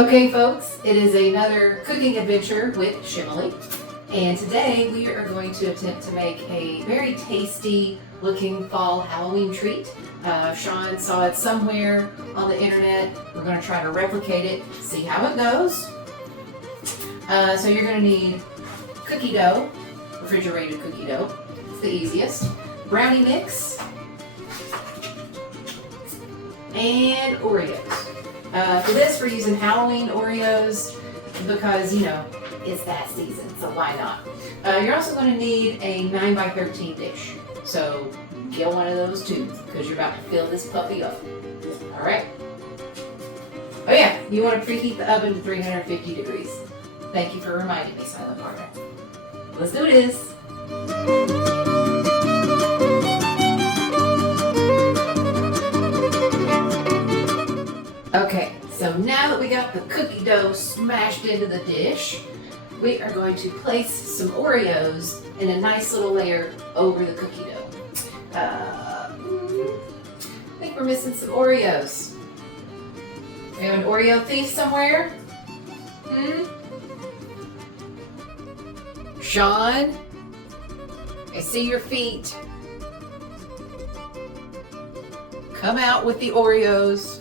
Okay folks, it is another cooking adventure with Shemily, and today we are going to attempt to make a very tasty looking fall Halloween treat. Sean saw it somewhere on the internet. We're going to try to replicate it, see how it goes. So you're going to need cookie dough, refrigerated cookie dough, it's the easiest, brownie mix, and Oreos. For this, we're using Halloween Oreos because, you know, it's that season, so why not? You're also going to need a 9x13 dish. So get one of those too, because you're about to fill this puppy up. All right? Oh yeah, you want to preheat the oven to 350 degrees. Thank you for reminding me, silent partner. Let's do this. Okay, so now that we got the cookie dough smashed into the dish, we are going to place some Oreos in a nice little layer over the cookie dough. I think we're missing some Oreos. We have an Oreo thief somewhere? Sean, I see your feet. Come out with the Oreos.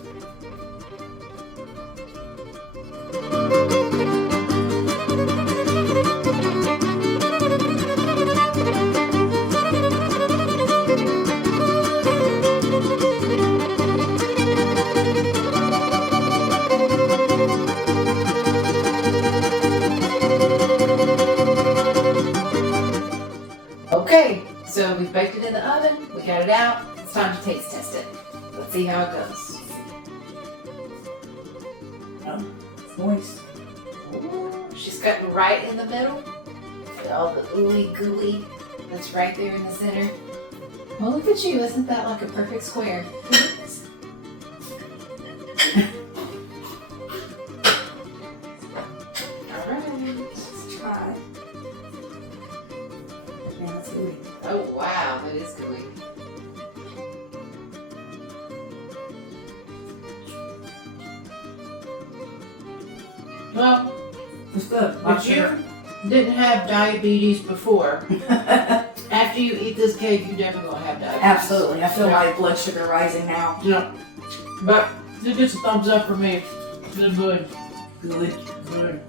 Okay, so we've baked it in the oven, we got it out, it's time to taste test it. Let's see how it goes. Oh, it's moist. Ooh, she's cutting right in the middle. Look at all the ooey gooey that's right there in the center. Well, look at you, isn't that like a perfect square? Let's try. Man, that's gooey. Oh wow, that is gooey. Well, It's good. but you didn't have diabetes before. After you eat this cake, you're definitely gonna have diabetes. Absolutely. I feel my blood sugar rising now. Yeah. But it gets a thumbs up for me. Good. Good. Good.